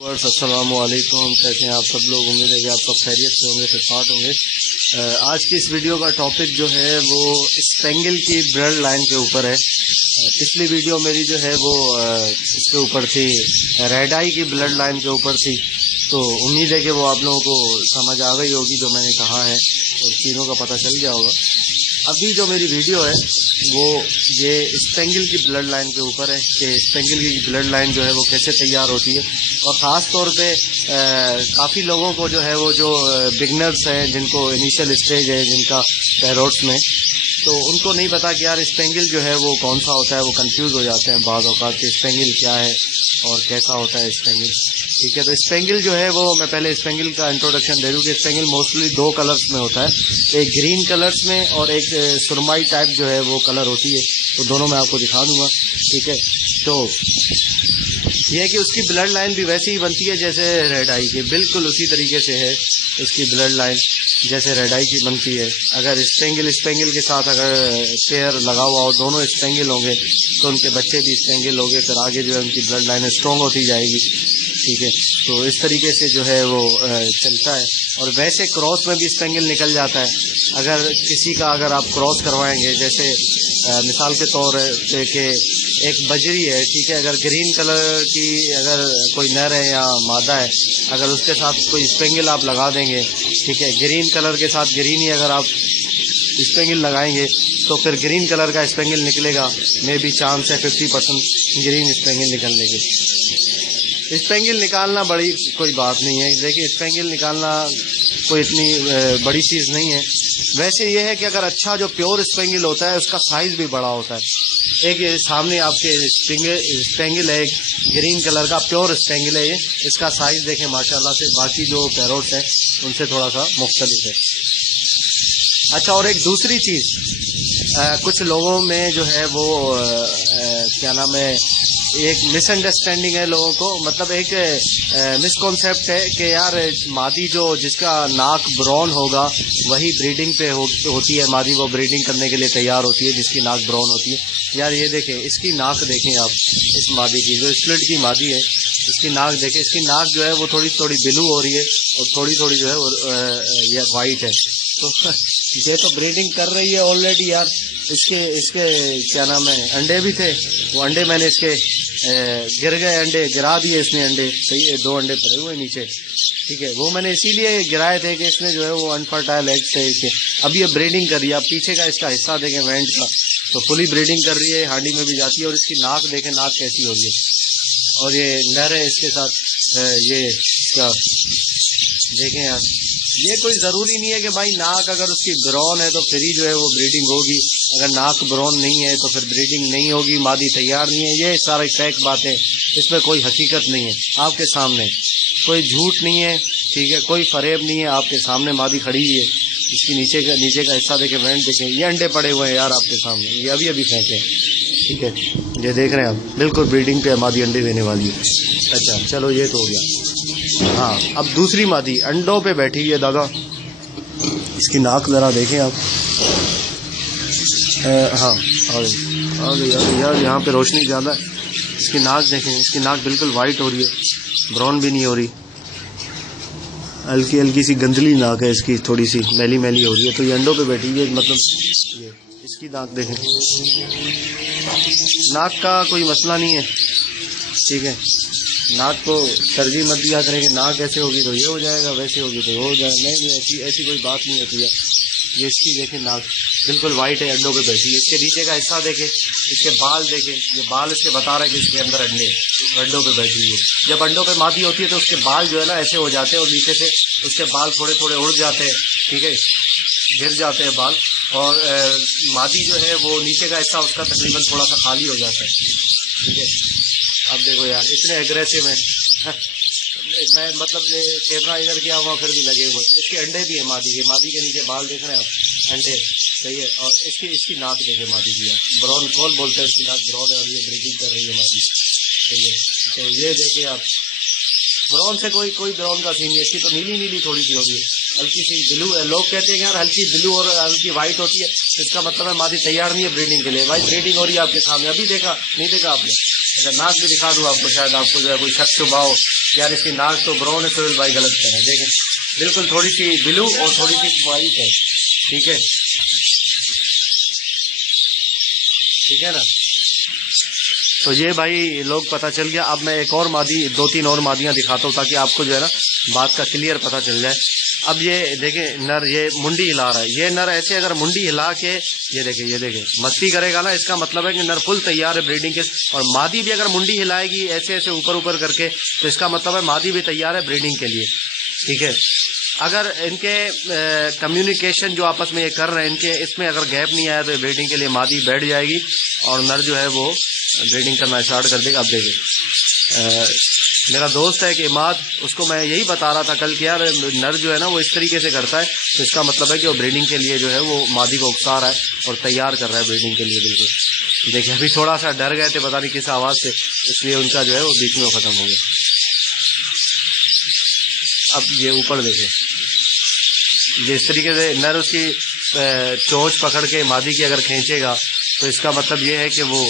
अस्सलाम वालेकुम। कैसे हैं आप सब लोग? उम्मीद है कि आप सब खैरियत से होंगे, फिर पार्ट होंगे। आज की इस वीडियो का टॉपिक जो है वो स्पेंगल की ब्लड लाइन के ऊपर है। पिछली वीडियो मेरी जो है वो इसके ऊपर थी, रेड आई की ब्लड लाइन के ऊपर थी। तो उम्मीद है कि वो आप लोगों को समझ आ गई होगी जो मैंने कहा है और चीज़ों का पता चल गया होगा। अभी जो मेरी वीडियो है वो ये स्पेंगल की ब्लड लाइन के ऊपर है कि स्पेंगल की ब्लड लाइन जो है वो कैसे तैयार होती है। और ख़ास तौर पे काफ़ी लोगों को जो है वो जो बिगनर्स हैं, जिनको इनिशियल स्टेज है जिनका पैरोट्स में, तो उनको नहीं पता कि यार स्पेंगल जो है वो कौन सा होता है। वो कंफ्यूज हो जाते हैं बाज़ औक़ात कि स्पेंगल क्या है और कैसा होता है स्पेंगल। ठीक है, तो स्पेंगल जो है वो मैं पहले स्पेंगल का इंट्रोडक्शन दे दूँ कि स्पेंगल मोस्टली दो कलर्स में होता है, एक ग्रीन कलर्स में और एक सुरमाई टाइप जो है वो कलर होती है। तो दोनों मैं आपको दिखा दूंगा। ठीक है, तो यह है कि उसकी ब्लड लाइन भी वैसे ही बनती है जैसे रेड आई की, बिल्कुल उसी तरीके से है उसकी ब्लड लाइन जैसे रेड आई की बनती है। अगर स्पेंगल के साथ अगर पेयर लगा हुआ हो, दोनों स्पेंगल होंगे तो उनके बच्चे भी स्पेंगल होंगे, फिर आगे जो है उनकी ब्लड लाइन स्ट्रॉन्ग होती जाएगी। ठीक है, तो इस तरीके से जो है वो चलता है। और वैसे क्रॉस में भी स्पेंगल निकल जाता है। अगर किसी का अगर आप क्रॉस करवाएंगे, जैसे मिसाल के तौर पे कि एक बजरी है, ठीक है, अगर ग्रीन कलर की अगर कोई नर है या मादा है, अगर उसके साथ कोई स्पेंगल आप लगा देंगे, ठीक है, ग्रीन कलर के साथ ग्रीन ही अगर आप स्पेंगल लगाएंगे तो फिर ग्रीन कलर का स्पेंगल निकलेगा। मे बी चांस है 50% ग्रीन स्पेंगल निकलने के। स्पेंगल निकालना बड़ी कोई बात नहीं है। देखिए, स्पेंगल निकालना कोई इतनी बड़ी चीज़ नहीं है। वैसे ये है कि अगर अच्छा जो प्योर स्पेंगल होता है उसका साइज़ भी बड़ा होता है। एक ये सामने आपके स्पेंगल है, एक ग्रीन कलर का प्योर स्पेंगल है ये। इसका साइज़ देखें माशाल्लाह से बाकी जो पैरोट्स हैं उनसे थोड़ा सा मुख्तलिफ है। अच्छा, और एक दूसरी चीज़, कुछ लोगों में जो है वो क्या नाम है, एक मिसअंडरस्टैंडिंग है लोगों को, मतलब एक मिसकॉन्सेप्ट है कि यार मादी जो जिसका नाक ब्राउन होगा वही ब्रीडिंग पे होती है। मादी वो ब्रीडिंग करने के लिए तैयार होती है जिसकी नाक ब्राउन होती है। यार ये देखें, इसकी नाक देखें आप, इस मादी की जो स्प्लिट की मादी है इसकी नाक देखें। इसकी नाक जो है वो थोड़ी थोड़ी ब्लू हो रही है और थोड़ी थोड़ी जो है ये वाइट है। तो ये तो ब्रीडिंग कर रही है ऑलरेडी यार। इसके क्या नाम है, अंडे भी थे, वो अंडे मैंने इसके गिर गए, अंडे गिरा दिए इसने अंडे। सही है, 2 अंडे पड़े हुए नीचे। ठीक है, वो मैंने इसीलिए गिराए थे कि इसने जो है वो अनफर्टाइल एग्स थे इसके। अब ये ब्रीडिंग कर रही है। अब पीछे का इसका हिस्सा देखें वेंट का, तो फुली ब्रीडिंग कर रही है, हांडी में भी जाती है। और इसकी नाक देखें, नाक कैसी हो रही है। और ये नर है, इसके साथ ये क्या देखें यार, ये कोई ज़रूरी नहीं है कि भाई नाक अगर उसकी ब्राउन है तो फिर ही जो है वो ब्रीडिंग होगी। अगर नाक ब्राउन नहीं है तो फिर ब्रीडिंग नहीं होगी, मादी तैयार नहीं है। ये सारी फेक बात है, इसमें कोई हकीकत नहीं है। आपके सामने कोई झूठ नहीं है, ठीक है, कोई फरेब नहीं है। आपके सामने मादी खड़ी हुई है, इसकी नीचे का हिस्सा देखें, वेंट देखें, ये अंडे पड़े हुए हैं यार आपके सामने, ये अभी अभी फेंके। ठीक है, ये देख रहे हैं आप, बिल्कुल ब्रीडिंग पे मादी अंडे देने वाली है। अच्छा चलो, ये तो हो गया। हाँ, अब दूसरी मादी अंडों पे बैठी है दादा। इसकी नाक ज़रा देखें आप। हाँ, आ गई यार, यहाँ पे रोशनी ज़्यादा है। इसकी नाक देखें, इसकी नाक बिल्कुल वाइट हो रही है, ब्राउन भी नहीं हो रही। हल्की हल्की सी गंदली नाक है इसकी, थोड़ी सी मैली मैली हो रही है। तो ये अंडों पे बैठी है, मतलब ये इसकी नाक देखें। नाक का कोई मसला नहीं है, ठीक है। नाक को तरजीह मत दिया करें कि नाक ऐसे होगी तो ये हो जाएगा, वैसे होगी तो हो जाएगा। नहीं, ऐसी कोई बात नहीं होती है। ये इसकी देखें, नाक बिल्कुल वाइट है, अंडों पे बैठी है। इसके नीचे का हिस्सा देखें, इसके बाल देखें, ये बाल इसके बता रहे हैं कि इसके अंदर अंडे, अंडों पे बैठी है। जब अंडों पे मादी होती है तो उसके बाल जो है ना ऐसे हो जाते हैं और नीचे से उसके बाल थोड़े थोड़े उड़ जाते हैं, ठीक है, गिर जाते हैं बाल। और मादी जो है वो नीचे का हिस्सा उसका तकरीबन थोड़ा सा खाली हो जाता है। ठीक है, अब देखो यार, इतने एग्रेसिव हैं। मैं मतलब कैमरा इधर किया हुआ फिर भी लगे हुए। इसके अंडे भी है मादी के नीचे बाल देख रहे हैं आप, अंडे। सही है, और इसकी नाक देखे मादी की, ब्राउन कॉल बोलते हैं, इसकी नाक ब्राउन है और ये ब्रीडिंग कर रही है मादी। सही है, तो ये देखिए आप, ब्राउन से कोई ब्राउन का सीन नहीं है। इसकी तो नीली नीली थोड़ी सी होगी, हल्की सी ब्लू है। लोग कहते हैं यार हल्की ब्लू और हल्की वाइट होती है, इसका मतलब है मादी तैयार नहीं है ब्रीडिंग के लिए। भाई ब्रीडिंग हो रही है आपके सामने, अभी देखा नहीं देखा आपने? अच्छा, नाक भी दिखा दूँ आपको, शायद आपको जो है कोई शक शुबा हो यार इसकी नाक तो ब्राउन है, सोहेल भाई गलत कह रहे हैं, देखें बिल्कुल थोड़ी सी ब्लू और थोड़ी सी वाइट है, ठीक है, ठीक है ना। तो ये भाई लोग पता चल गया। अब मैं एक और मादी, 2-3 और मादियाँ दिखाता हूँ ताकि आपको जो है ना बात का क्लियर पता चल जाए। अब ये देखें नर ये मुंडी हिला रहा है, ये नर ऐसे अगर मुंडी हिला के ये देखें मस्ती करेगा ना, इसका मतलब है कि नर फुल तैयार है ब्रीडिंग के। और मादी भी अगर मुंडी हिलाएगी ऐसे ऐसे ऊपर ऊपर करके, तो इसका मतलब है मादी भी तैयार है ब्रीडिंग के लिए, ठीक है। अगर इनके कम्युनिकेशन जो आपस में ये कर रहे हैं, इनके इसमें अगर गैप नहीं आया तो ब्रीडिंग के लिए मादी बैठ जाएगी और नर जो है वो ब्रीडिंग करना स्टार्ट कर देगा। अब देखिए मेरा दोस्त है कि इमाद, उसको मैं यही बता रहा था कल कि यार नर जो है ना वो इस तरीके से करता है, तो इसका मतलब है कि वो ब्रीडिंग के लिए जो है वो मादी को उकसा रहा है और तैयार कर रहा है ब्रीडिंग के लिए। बिल्कुल देखिए अभी थोड़ा सा डर गए थे पता नहीं किस आवाज़ से, इसलिए उनका जो है वो बीच में ख़त्म हो गया। अब ये ऊपर देखें, जिस तरीके से नर उसकी चोंच पकड़ के मादी की अगर खींचेगा तो इसका मतलब ये है कि वो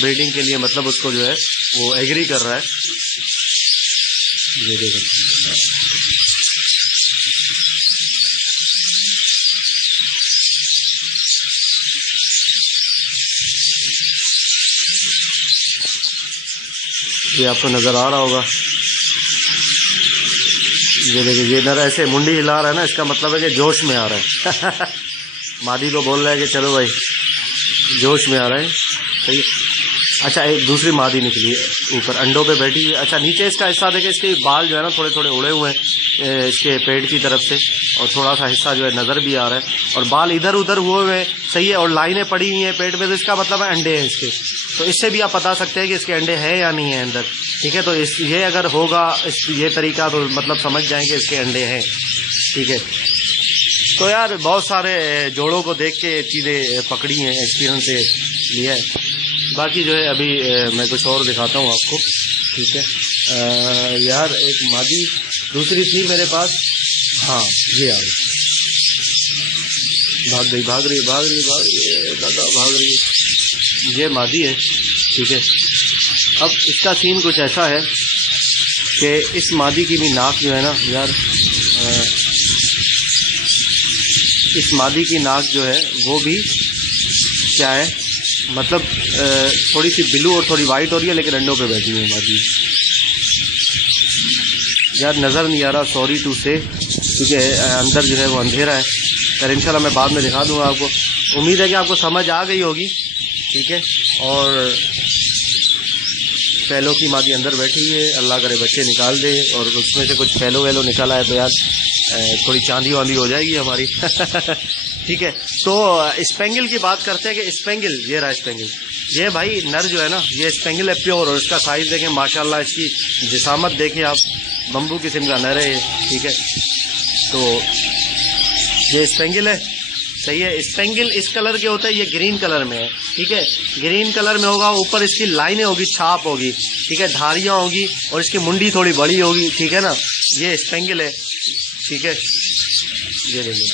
ब्रीडिंग के लिए मतलब उसको जो है वो एग्री कर रहा है। ये देखो ये आपको नजर आ रहा होगा, ये देखिए ये नर ऐसे मुंडी हिला रहा है ना, इसका मतलब है कि जोश में आ रहा है मादी को बोल रहा है कि चलो भाई जोश में आ रहा है, सही है। अच्छा एक दूसरी मादी निकली है ऊपर अंडों पे बैठी हुई। अच्छा नीचे इसका हिस्सा देखें, इसके बाल जो है ना थोड़े थोड़े उड़े हुए हैं इसके पेट की तरफ से, और थोड़ा सा हिस्सा जो है नज़र भी आ रहा है, और बाल इधर उधर हुए हुए, सही है, और लाइनें पड़ी हुई हैं पेट में, तो इसका मतलब है अंडे हैं इसके। तो इससे भी आप बता सकते हैं कि इसके अंडे हैं या नहीं है अंदर, ठीक है। तो ये अगर होगा ये तरीका तो मतलब समझ जाएंगे इसके अंडे हैं, ठीक है। तो यार बहुत सारे जोड़ों को देख के चीज़ें पकड़ी हैं, एक्सपीरियंस से लिया है। बाकी जो है अभी मैं कुछ और दिखाता हूँ आपको, ठीक है। यार एक मादी दूसरी थी मेरे पास, हाँ ये आ गई, भाग रही दादा भाग रही है, ये मादी है, ठीक है। अब इसका सीन कुछ ऐसा है कि इस मादी की भी नाक जो है ना यार, इस मादी की नाक जो है वो भी क्या है मतलब थोड़ी सी ब्लू और थोड़ी वाइट हो रही है, लेकिन अंडों पे बैठी हुई है मादी। यार नज़र नहीं आ रहा, सॉरी टू से, क्योंकि अंदर जो है वो अंधेरा है, पर इंशाल्लाह मैं बाद में दिखा दूंगा आपको। उम्मीद है कि आपको समझ आ गई होगी, ठीक है। और फैलो की मादी अंदर बैठी हुई है, अल्लाह करे बच्चे निकाल दे, और उसमें से कुछ फैलो वैलो निकाला है तो यार थोड़ी चांदी वांदी हो जाएगी हमारी ठीक है। तो स्पेंगल की बात करते हैं कि स्पेंगल, ये रहा स्पेंगल, ये भाई नर जो है ना ये स्पेंगल है प्योर, और इसका साइज़ देखें माशाल्लाह, इसकी जिसामत देखें आप, बम्बू किस्म का नर है, ठीक है। तो ये स्पेंगल है, सही है। स्पेंगल इस कलर के होते हैं, ये ग्रीन कलर में है, ठीक है, ग्रीन कलर में होगा, ऊपर इसकी लाइनें होगी, छाप होगी, ठीक है, धारियाँ होगी, और इसकी मुंडी थोड़ी बड़ी होगी, ठीक है ना। ये स्पेंगल है, ठीक है। ये देखिए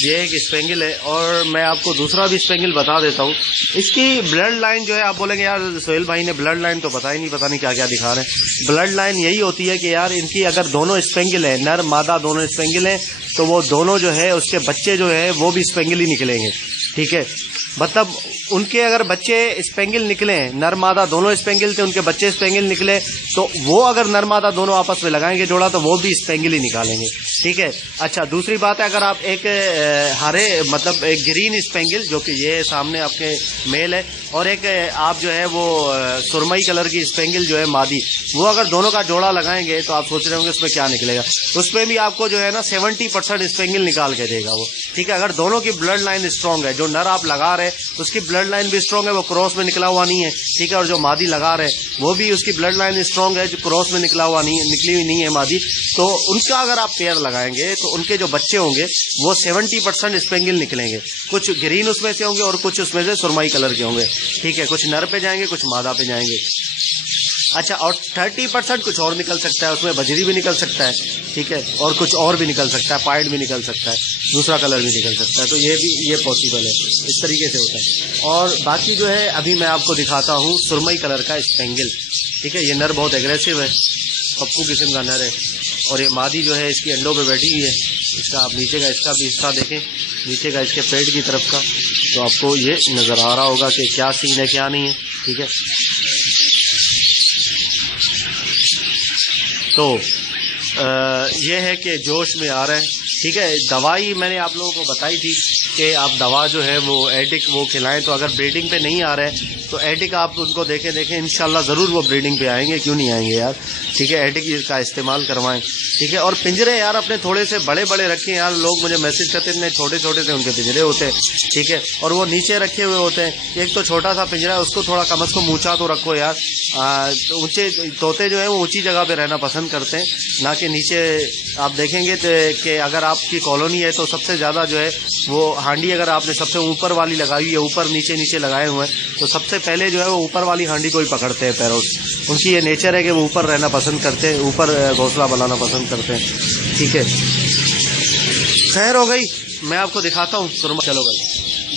ये एक स्पेंगल है, और मैं आपको दूसरा भी स्पेंगल बता देता हूँ। इसकी ब्लड लाइन जो है, आप बोलेंगे यार सोहेल भाई ने ब्लड लाइन तो पता ही नहीं, पता नहीं क्या क्या दिखा रहे हैं। ब्लड लाइन यही होती है कि यार इनकी अगर दोनों स्पेंगल है, नर मादा दोनों स्पेंगल हैं, तो वो दोनों जो है उसके बच्चे जो है वो भी स्पेंगल ही निकलेंगे, ठीक है। मतलब उनके अगर बच्चे स्पेंगल निकले, नर मादा दोनों स्पेंगल थे, उनके बच्चे स्पेंगल निकले, तो वो अगर नर मादा दोनों आपस में लगाएंगे जोड़ा तो वो भी स्पेंगल ही निकालेंगे, ठीक है। अच्छा दूसरी बात है, अगर आप एक हरे मतलब एक ग्रीन स्पेंगल जो कि ये सामने आपके मेल है, और एक आप जो है वो सुरमई कलर की स्पेंगल जो है मादी, वो अगर दोनों का जोड़ा लगाएंगे तो आप सोच रहे होंगे उसमें क्या निकलेगा, उसमें भी आपको जो है ना 70% स्पेंगल निकाल के देगा वो, ठीक है। अगर दोनों की ब्लड लाइन स्ट्रॉन्ग है, जो नर आप लगा रहे उसकी ब्लड लाइन भी स्ट्रॉन्ग है, वो क्रॉस में निकला हुआ नहीं है, ठीक है, और जो मादी लगा रहे वो भी उसकी ब्लड लाइन स्ट्रॉन्ग है, जो क्रॉस में निकला हुआ नहीं, निकली हुई नहीं है मादी, तो उनका अगर आप पेयर लगाएंगे तो उनके जो बच्चे होंगे वो 70% स्पेंगल निकलेंगे, कुछ ग्रीन उसमें से होंगे और कुछ उसमें से सुरमई कलर के होंगे, ठीक है, कुछ नर पे जाएंगे कुछ मादा पे जाएंगे। अच्छा और 30% कुछ और निकल सकता है, उसमें बजरी भी निकल सकता है, ठीक है, और कुछ और भी निकल सकता है, पाइड भी निकल सकता है, दूसरा कलर भी निकल सकता है, तो ये पॉसिबल है, इस तरीके से होता है। और बाकी जो है अभी मैं आपको दिखाता हूँ सुरमई कलर का स्पेंगल, ठीक है। ये नर बहुत एग्रेसिव है, पप्पू किस्म का नर है, और ये मादी जो है इसकी अंडों पे बैठी हुई है। इसका आप नीचे का इसका भी हिस्सा देखें, नीचे का इसके पेट की तरफ का, तो आपको ये नज़र आ रहा होगा कि क्या सीन है क्या नहीं है, ठीक है। तो ये है कि जोश में आ रहा है, ठीक है। दवाई मैंने आप लोगों को बताई थी कि आप दवा जो है वो एडिक वो खिलाएं, तो अगर ब्रीडिंग पे नहीं आ रहा है तो एडिक आप उनको देखें इंशाल्लाह ज़रूर वो ब्रीडिंग पे आएंगे, क्यों नहीं आएंगे यार, ठीक है। एडिक का इस्तेमाल करवाएं, ठीक है। और पिंजरे यार अपने थोड़े से बड़े बड़े रखें यार, लोग मुझे मैसेज करते इतने छोटे छोटे से उनके पिंजरे होते हैं, ठीक है, और वो नीचे रखे हुए होते हैं। एक तो छोटा सा पिंजरा है, उसको थोड़ा कम से कम ऊँचा तो रखो यार। तो ऊँचे तोते जो है वो ऊँची जगह पर रहना पसंद करते हैं, ना कि नीचे। आप देखेंगे कि अगर आपकी कॉलोनी है तो सबसे ज़्यादा जो है वो हांडी अगर आपने सबसे ऊपर वाली लगाई हुई है, ऊपर नीचे नीचे लगाए हुए हैं, तो सबसे पहले जो है वो ऊपर वाली हांडी को ही पकड़ते हैं पैरों से। उनकी ये नेचर है कि वो ऊपर रहना पसंद करते हैं, ऊपर घोंसला बनाना पसंद करते हैं, ठीक है। खैर हो गई, मैं आपको दिखाता हूँ सुरमा। चलो भाई,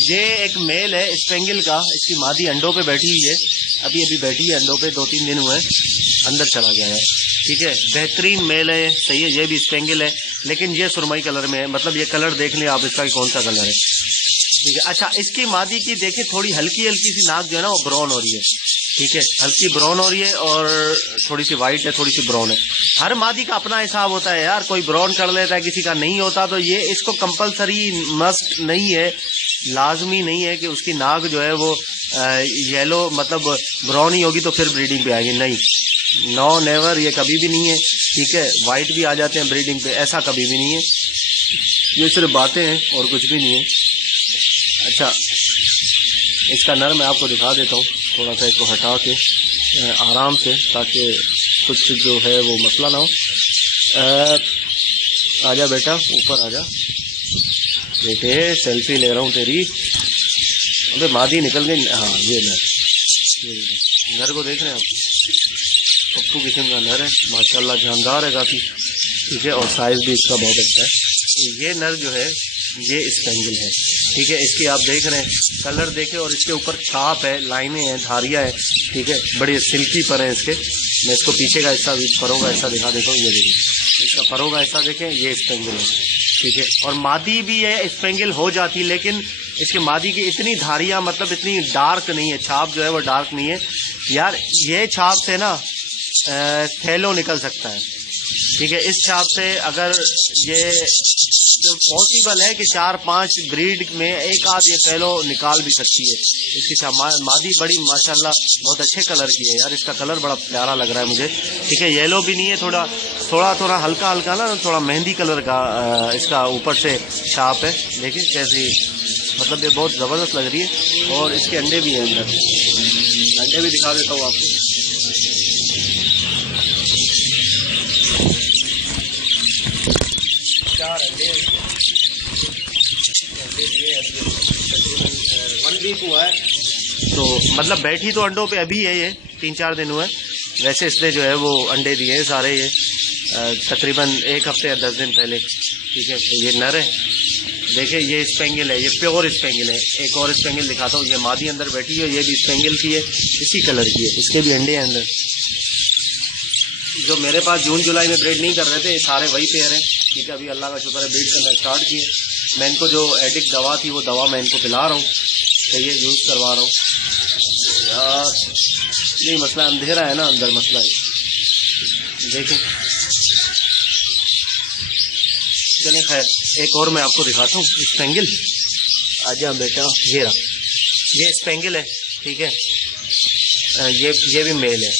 ये एक मेल है स्पेंगल का, इसकी मादी अंडों पे बैठी हुई है, अभी बैठी है अंडों पे, 2-3 दिन हुए, अंदर चला गया है, ठीक है। बेहतरीन मेल है, सही है। ये भी स्पेंगल है, लेकिन ये सुरमई कलर में है, मतलब ये कलर देख लें आप इसका कौन सा कलर है, ठीक है। अच्छा, इसकी मादी की देखें थोड़ी हल्की हल्की सी नाक जो है ना वो ब्राउन हो रही है, ठीक है, हल्की ब्राउन हो रही है, और थोड़ी सी वाइट है, थोड़ी सी ब्राउन है। हर मादी का अपना हिसाब होता है यार, कोई ब्राउन कर लेता है, किसी का नहीं होता, तो ये इसको कंपलसरी मस्ट नहीं है, लाजमी नहीं है कि उसकी नाक जो है वो येलो मतलब ब्राउन ही होगी तो फिर ब्रीडिंग पे आएगी, नहीं, नो नेवर, ये कभी भी नहीं है, ठीक है। वाइट भी आ जाते हैं ब्रीडिंग पे, ऐसा कभी भी नहीं है, ये सिर्फ बातें हैं और कुछ भी नहीं है। अच्छा, इसका नर मैं आपको दिखा देता हूँ, थोड़ा सा इसको हटा के आराम से, ताकि कुछ जो है वो मसला ना हो। आजा बेटा, ऊपर आजा बेटे, सेल्फी ले रहा हूँ तेरी। अबे मादी निकल गई। हाँ, ये नर को देख रहे हैं आप, पप्पू किस्म का नर है, माशाल्लाह जानदार है काफ़ी, ठीक है, और साइज़ भी इसका बहुत अच्छा है। तो ये नर जो है ये स्पेंगल है, ठीक है। इसकी आप देख रहे हैं कलर देखें, और इसके ऊपर छाप है, लाइनें हैं, धारियाँ हैं, ठीक है, बड़ी सिल्की पर है इसके। मैं इसको पीछे का हिस्सा भी, परों का हिस्सा दिखा देता हूँ, ये देखिए इसका परों का हिस्सा देखें, ये स्पेंगल है, ठीक है। और मादी भी है स्पेंगल हो जाती, लेकिन इसके मादी की इतनी धारियाँ मतलब इतनी डार्क नहीं है, छाप जो है वो डार्क नहीं है यार। ये छाप से ना फैलो निकल सकता है, ठीक है। इस छाप से अगर ये तो पॉसिबल है कि 4-5 ब्रीड में एक आध ये फैलो निकाल भी सकती है। इसकी मादी बड़ी माशाल्लाह बहुत अच्छे कलर की है यार, इसका कलर बड़ा प्यारा लग रहा है मुझे, ठीक है। येलो भी नहीं है, थोड़ा हल्का हल्का ना, थोड़ा मेहंदी कलर का इसका ऊपर से छाप है, देखिए कैसी, मतलब ये बहुत ज़बरदस्त लग रही है। और इसके अंडे भी हैं अंदर, अंडे भी दिखा देता हूँ आपको। हुआ है, तो मतलब बैठी तो अंडों पे अभी है, ये 3-4 दिन हुए, वैसे इसने जो है वो अंडे दिए हैं सारे, ये तकरीबन 1 हफ्ते या 10 दिन पहले, ठीक है। तो ये नर है, देखिए ये स्पेंगल है, ये प्योर स्पेंगल है। एक और स्पेंगल दिखाता हूँ, ये मादी अंदर बैठी है, ये भी स्पेंगल की है, इसी कलर की है, इसके भी अंडे हैं अंदर। जो मेरे पास जून जुलाई में ब्रीड नहीं कर रहे थे, ये सारे वही पेयर हैं, ठीक है। अभी अल्लाह का शुक्र है ब्रीड करना स्टार्ट किए। मैं इनको जो एडिक दवा थी वो दवा मैं इनको पिला रहा हूँ, तो ये यूज़ करवा रहा हूँ यार। नहीं मसला अंधेरा है ना अंदर, मसला है, देखें। चलें खैर, एक और मैं आपको दिखाता हूँ स्पेंगल। आजा बेटा, ये रहा, ये स्पेंगल है, ठीक है। ये भी मेल है।